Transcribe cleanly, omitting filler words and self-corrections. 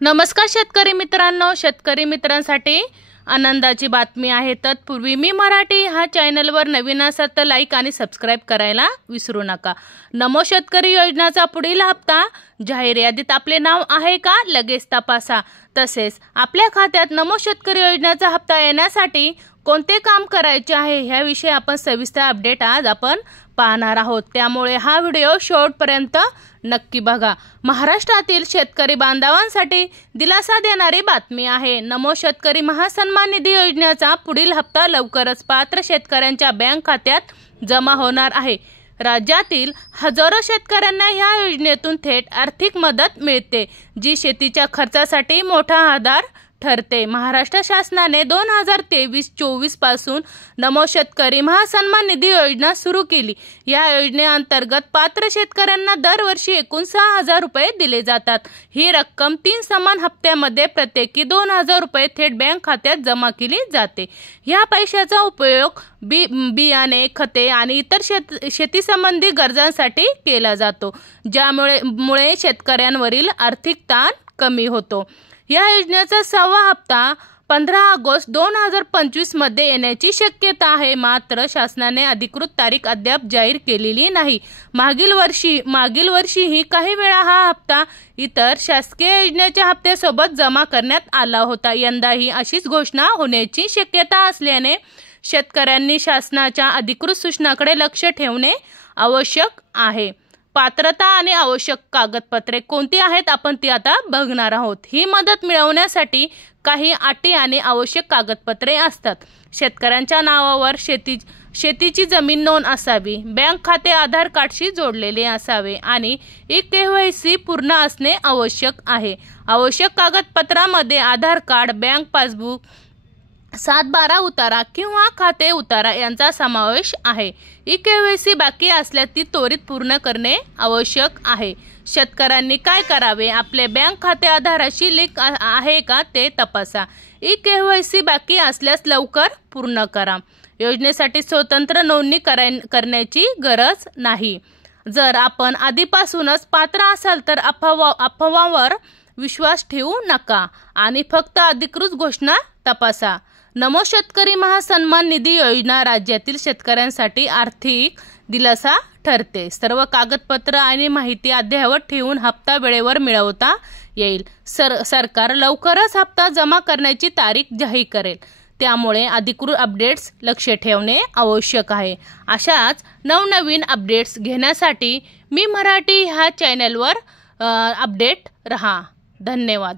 नमस्कार शेतकरी मित्रांनो, शेतकरी मित्रांसाठी आनंदाची बातमी आहे। तत्पूर्वी मी मराठी हा चॅनलवर नवीन असाल तर लाईक आणि सबस्क्राइब करायला विसरू नका। नमो शेतकरी योजनाचा पुढील हप्ता जाहीर यादीत आपले नाव आहे का लगेच तपासा। तसेच आपल्या खात्यात नमो शेतकरी योजनाचा हप्ता येण्यासाठी कोणते काम करायचे आहे ह्याविषयी आपण सविस्तर अपडेट आज आपण पाहणार आहोत, त्यामुळे हा व्हिडिओ शेवटपर्यंत नक्की बघा। महाराष्ट्रातील शेतकरी बांधवांसाठी दिलासा देणारी बातमी आहे। नमो शेतकरी महासन्मान निधी योजनेचा पुढील हप्ता लवकरच पात्र शेतकऱ्यांच्या बँक खात्यात जमा होणार आहे। राज्यातील हजारो शेतकऱ्यांना या योजनेतून थेट आर्थिक मदत मिळते, जी शेतीच्या खर्चासाठी मोठा आधार ठरते। महाराष्ट्र शासनाने 2023-24 पासून नमो शेतकरी महासन्मान निधी योजना सुरू केली। या योजनेअंतर्गत पात्र शेतकऱ्यांना दरवर्षी एकूण 6,000 रुपये दिले जातात। ही रक्कम 3 समान हप्त्यामध्ये प्रत्येकी 2,000 रुपये थेट बँक खात्यात जमा केली जाते। या पैशाचा उपयोग बियाणे, खते आणि इतर शेती संबंधी गरजांसाठी केला जातो, ज्यामुळे शेतकऱ्यांवरील आर्थिक ताण कमी होतो। या योजनेचा 6वा हप्ता 15 ऑगस्ट 2025 मध्ये येण्याची शक्यता आहे, मात्र शासनाने अधिकृत तारीख अद्याप जाहीर केलेली नाही। मागील वर्षीही काही वेळा हा हप्ता इतर शासकीय योजनेच्या हप्त्यासोबत जमा करण्यात आला होता। यंदाही अशीच घोषणा होण्याची शक्यता असल्याने शेतकऱ्यांनी शासनाच्या अधिकृत सूचनांकडे लक्ष ठेवणे आवश्यक आहे। पात्रता आणि आवश्यक कागदपत्रे कोणती आहेत आपण ती आता बघणार आहोत। ही मदत मिळवण्यासाठी काही अटी आणि आवश्यक कागदपत्रे असतात। शेतकऱ्यांच्या नावावर शेतीची जमीन नोंद असावी, बँक खाते आधार कार्डशी जोडलेले असावे आणि KYC पूर्ण असणे आवश्यक आहे। आवश्यक कागदपत्रामध्ये आधार कार्ड, बँक पासबुक, 7/12 उतारा किंवा खाते उतारा यांचा समावेश आहे। KYC बाकी असल्यास ती त्वरित पूर्ण करणे आवश्यक आहे। शेतकऱ्यांनी काय करावे? आपले बँक खाते आधाराशी लिंक आहे का ते तपासा। KYC बाकी असल्यास लवकर पूर्ण करा। योजनेसाठी स्वतंत्र नोंदणी करण्याची गरज नाही। जर आपण आधीपासूनच पात्र असाल तर अफवावर विश्वास ठेवू नका आणि फक्त अधिकृत घोषणा तपासा। नमो शेतकरी महासन्मान निधी योजना राज्यातील शेतकऱ्यांसाठी आर्थिक दिलासा ठरते। सर्व कागदपत्र आणि माहिती अद्ययावत ठेवून हप्ता वेळेवर मिळवता येईल। सरकार लवकरच हप्ता जमा करण्याची तारीख जाहीर करेल, त्यामुळे अधिकृत अपडेट्स लक्ष ठेवणे आवश्यक आहे। अशाच नवनवीन अपडेट्स घेण्यासाठी मी मराठी ह्या चॅनलवर अपडेट रहा। धन्यवाद।